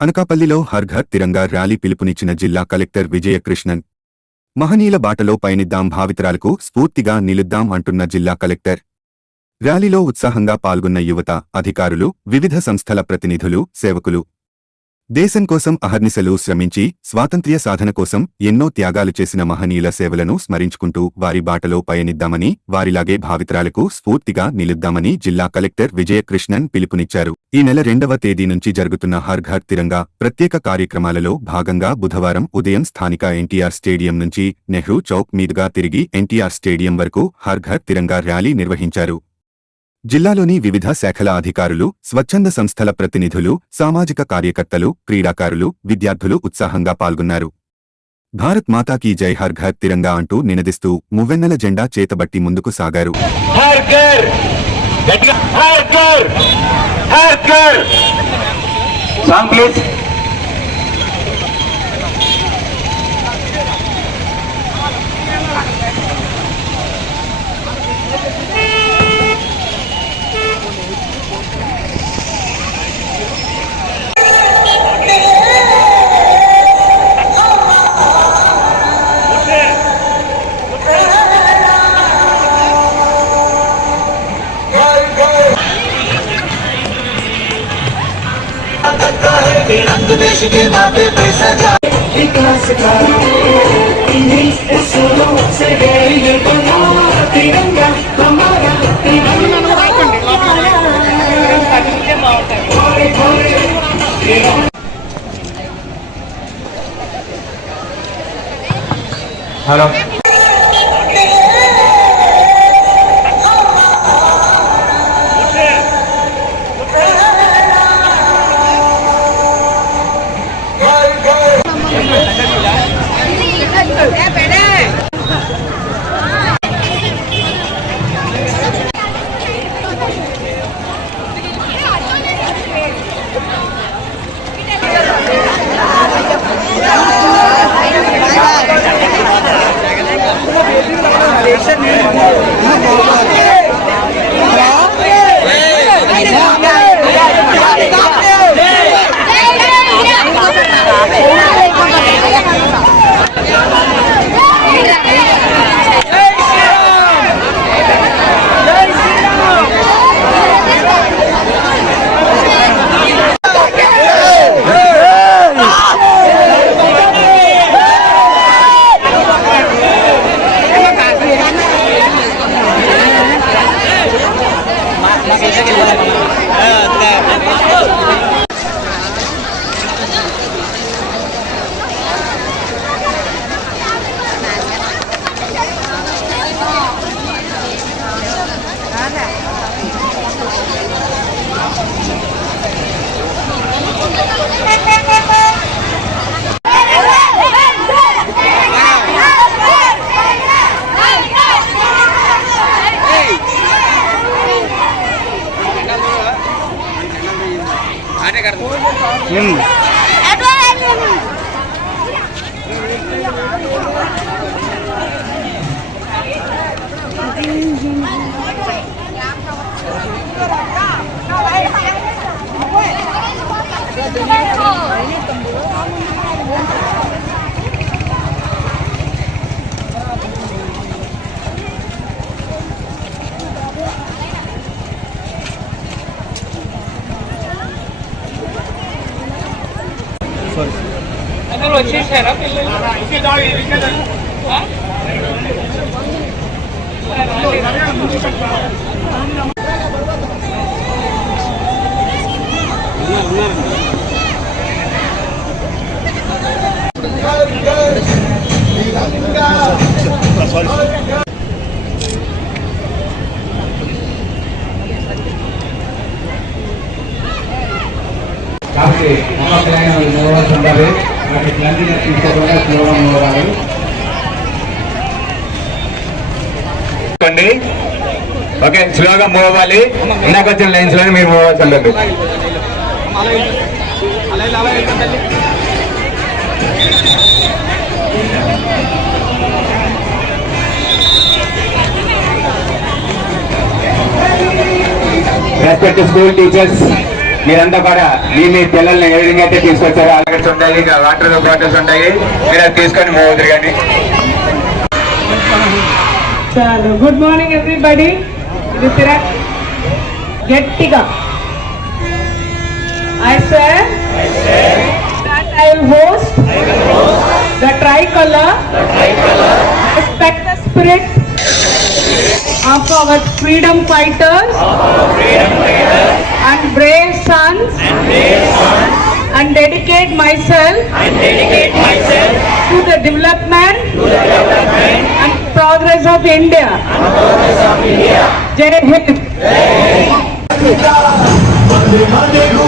అనకాపల్లిలో హర్ ఘర్ తిరంగా ర్యాలీ పిలుపునిచ్చిన జిల్లా కలెక్టర్ విజయకృష్ణన్. మహనీయుల బాటలో పయనిద్దాం, భావితరాలకు స్ఫూర్తిగా నిలుద్దాం అంటున్న జిల్లా కలెక్టర్. ర్యాలీలో ఉత్సాహంగా పాల్గొన్న యువత, అధికారులు, వివిధ సంస్థల ప్రతినిధులు, సేవకులు. దేశం కోసం అహర్నిశలు శ్రమించి స్వాతంత్ర్య సాధన కోసం ఎన్నో త్యాగాలు చేసిన మహనీయుల సేవలను స్మరించుకుంటూ వారి బాటలో పయనిద్దామని, వారిలాగే భావితరాలకు స్ఫూర్తిగా నిలుద్దామని జిల్లా కలెక్టర్ విజయకృష్ణన్ పిలుపునిచ్చారు. ఈ నెల 2వ తేదీ నుంచి జరుగుతున్న హర్ ఘర్ తిరంగా ప్రత్యేక కార్యక్రమాలలో భాగంగా బుధవారం ఉదయం స్థానిక ఎన్టీఆర్ స్టేడియం నుంచి నెహ్రూ చౌక్ మీదుగా తిరిగి ఎన్టీఆర్ స్టేడియం వరకు హర్ ఘర్ తిరంగా ర్యాలీ నిర్వహించారు. జిల్లాలోని వివిధ శాఖల అధికారులు, స్వచ్ఛంద సంస్థల ప్రతినిధులు, సామాజిక కార్యకర్తలు, క్రీడాకారులు, విద్యార్థులు ఉత్సాహంగా పాల్గొన్నారు. భారత్ మాతాకీ జై, హర్ ఘర్ తిరంగా అంటూ నినదిస్తూ మువ్వెన్నెల జెండా చేతబట్టి ముందుకు సాగారు. देश के नाते पैसा जाए विकास का से ये बना तिरंगा हमारा हेलो వచ్చేసారా పిల్లలు కాబట్టి నమ్మకమైన మూడవలసి ఉండాలి. వాటి ప్లాంటింగ్ తీసుకోకుండా స్లోగా మూడాలి. ఓకే, స్లోగా మూవ్ అవ్వాలి. ఇందాక వచ్చిన లైన్స్ లోనే మీరు మూవ్ అవ్వాల్సి ఉంటుంది. Respect to school teachers. మీరంతా కూడా మీ పిల్లల్ని ఏ విధంగా అయితే తీసుకొచ్చారో అలాగే ఉంటాయి, ఇక వాటర్ బాటిల్స్ ఉంటాయి, మీరు అది తీసుకొని మూవ్ అవుతారు కానీ. చాలు. Good morning everybody. ఇది తిరగ్ గట్టిగా. I said that I will host the tricolor, respect the spirit of our freedom fighters and brave sons, and dedicate myself to the development and progress of India. Jai Hind. Mande mande go,